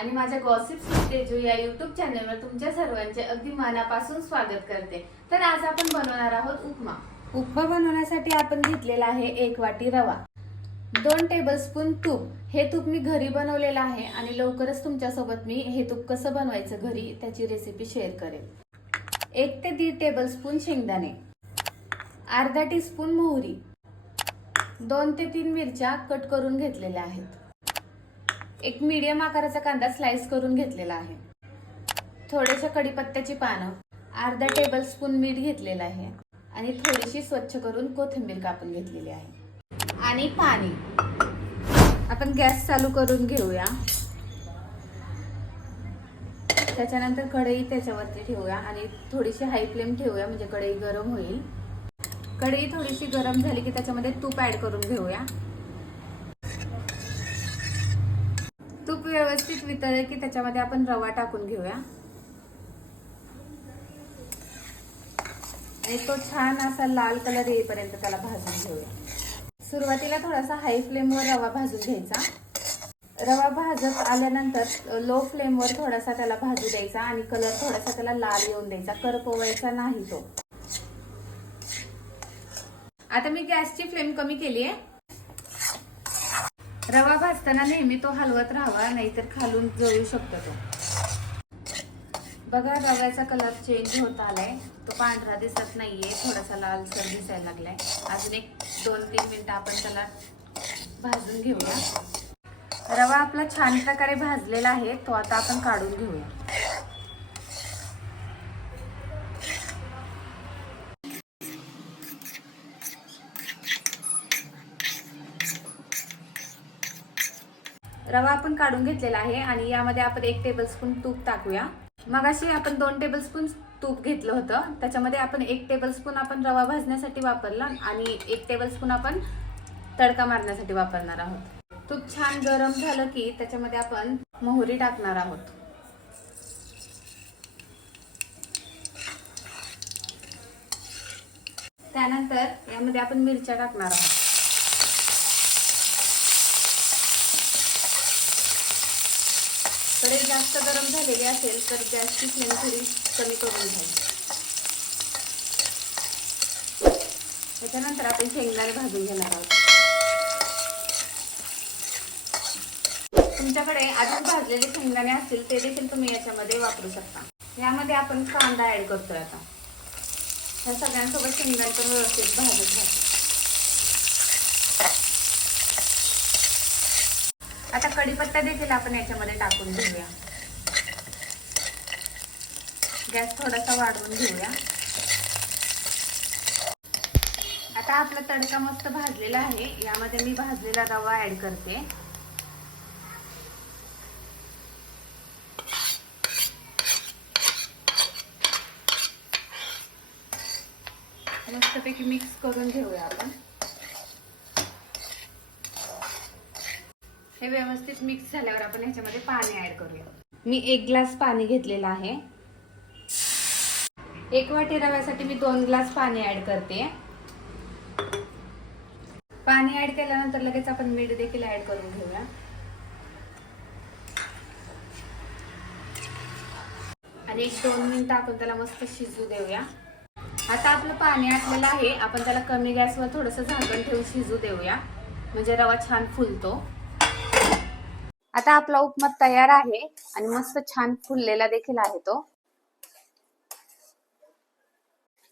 आणि माझ्या गॉसिप स्टेजू या युट्यूब चॅनलवर तुमच्या सर्वांचे अगदी मनापासून स्वागत करते. तर आज आपण बनवणार आहोत उपमा. उपमा बनवण्यासाठी आपण घेतलेला आहे एक वाटी रवा दोन टेबलस्पून तूप. हे तूप मी घरी बनवलेलं आहे आणि लवकरच तुमच्यासोबत मी हे तूप कसं बनवायचं घरी त्याची रेसिपी शेअर करेन. एक ते दीड टेबलस्पून शेंगदाणे अर्धा टीस्पून मोहरी दोन ते तीन मिरच्या कट करून घेतलेल्या आहेत. एक मीडियम आकाराचा कांदा स्लाइस करून घेतलेला आहे. थोड्याशा कडीपत्त्याची पानं अर्धा टेबलस्पून मीठ घेतलेलं आहे आणि थोडीशी स्वच्छ करून कोथिंबीर कापून घेतलेली आहे. आणि पाणी. आपण गॅस चालू करून घेऊया. त्याच्यानंतर कढई त्याच्यावरती ठेवूया आणि थोडीशी हाय फ्लेम ठेवूया म्हणजे कढई गरम होईल. कढई थोडीशी गरम झाली की त्याच्यामध्ये तूप ऍड करून घेऊया. तूप व्यवस्थित वितळले की त्याच्यामध्ये आपण रवा टाकून घेऊया. आणि तो छान असा लाल कलर येईपर्यंत त्याला भाजून घेऊया. सुरुवातीला थोडासा हाय फ्लेमवर रवा भाजून घ्यायचा. रवा भाजत आल्यानंतर लो फ्लेमवर थोडासा त्याला भाजू द्यायचा आणि कलर थोडासा त्याला लाल येऊन द्यायचा. करपवायचा नाही तो. आता मी गॅसची फ्लेम कमी केली आहे रवा भाजताना नेहमी तो हलवत राहावा नाहीतर खालून जळू शकतो तो. बघा रव्याचा कलर चेंज होत आलाय. तो पांढरा दिसत नाहीये थोडासा लालसर दिसायला लागलाय. अजून एक दोन तीन मिनटं आपण त्याला भाजून घेऊया. रवा आपला छान प्रकारे भाजलेला आहे तो आता आपण काढून घेऊया. रवा आपण काढून घेतलेला आहे आणि यामध्ये आपण एक टेबलस्पून तूप टाकूया. मगाशी आपण दोन टेबलस्पून तूप घेतलं होतं. त्याच्यामध्ये आपण एक टेबलस्पून आपण रवा भाजण्यासाठी वापरला आणि एक टेबलस्पून आपण तडका मारण्यासाठी वापरणार आहोत. तूप छान गरम झालं की त्याच्यामध्ये आपण मोहरी टाकणार आहोत. त्यानंतर यामध्ये आपण मिरच्या टाकणार आहोत. कढई जास्त गरम झालेली असेल तर गॅसची फ्लेम थोडी कमी करून घ्यायची. त्याच्यानंतर आपण शेंगदाणे भाजून घेणार आहोत. तुमच्याकडे अजून भाजलेले शेंगदाणे असतील ते देखील तुम्ही याच्यामध्ये वापरू शकता. यामध्ये आपण कांदा ऍड करतोय आता. ह्या सगळ्यांसोबत शेंगदाणे पण व्यवस्थित भाजत घालतो आता कढीपत्ता देखील आपण याच्यामध्ये टाकून घेऊया. गॅस थोडासा वाढवून घेऊया. आता आपला तडका मस्त भाजलेला आहे. यामध्ये मी भाजलेला रवा ऍड करते. मस्तपैकी मिक्स करून घेऊया आपण. हे व्यवस्थित मिक्स झाल्यावर आपण ह्याच्यामध्ये पाणी ऍड करूया. मी एक ग्लास पाणी घेतलेलं आहे. एक वाटी रव्यासाठी मी दोन ग्लास पाणी ऍड करते. पाणी ऍड केल्यानंतर लगेच आपण मीठ देखील ऍड करून घेऊया. आणि एक दोन मिनिटं आपण त्याला मस्त शिजू देऊया. आता आपलं पाणी आटलेलं आहे. आपण त्याला कमी गॅसवर थोडंसं झाकण ठेवून शिजू देऊया. म्हणजे रवा छान फुलतो. आता आपला उपमा तयार आहे आणि मस्त छान फुललेला देखील आहे तो.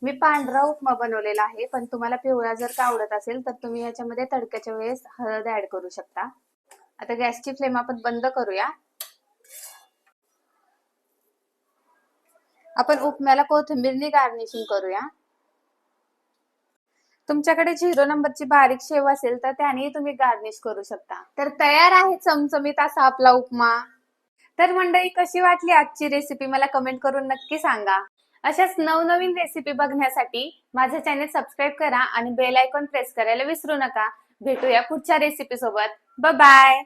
मी पांढरा उपमा बनवलेला आहे पण तुम्हाला पिवळा जर का आवडत असेल तर तुम्ही याच्यामध्ये तडक्याच्या वेळेस हळद ऍड करू शकता. आता गॅसची फ्लेम आपण बंद करूया. आपण उपम्याला कोथिंबीरनी गार्निशिंग करूया. तुमच्याकडे झिरो नंबरची बारीक शेव असेल तर त्याने तुम्ही गार्निश करू शकता. तर तयार आहे चमचमीत असा आपला उपमा. तर मंडळी कशी वाटली आजची रेसिपी मला कमेंट करून नक्की सांगा. अशाच नवनवीन रेसिपी बघण्यासाठी माझं चॅनेल सबस्क्राईब करा आणि बेल आयकॉन प्रेस करायला विसरू नका. भेटूया पुढच्या रेसिपी सोबत. बाय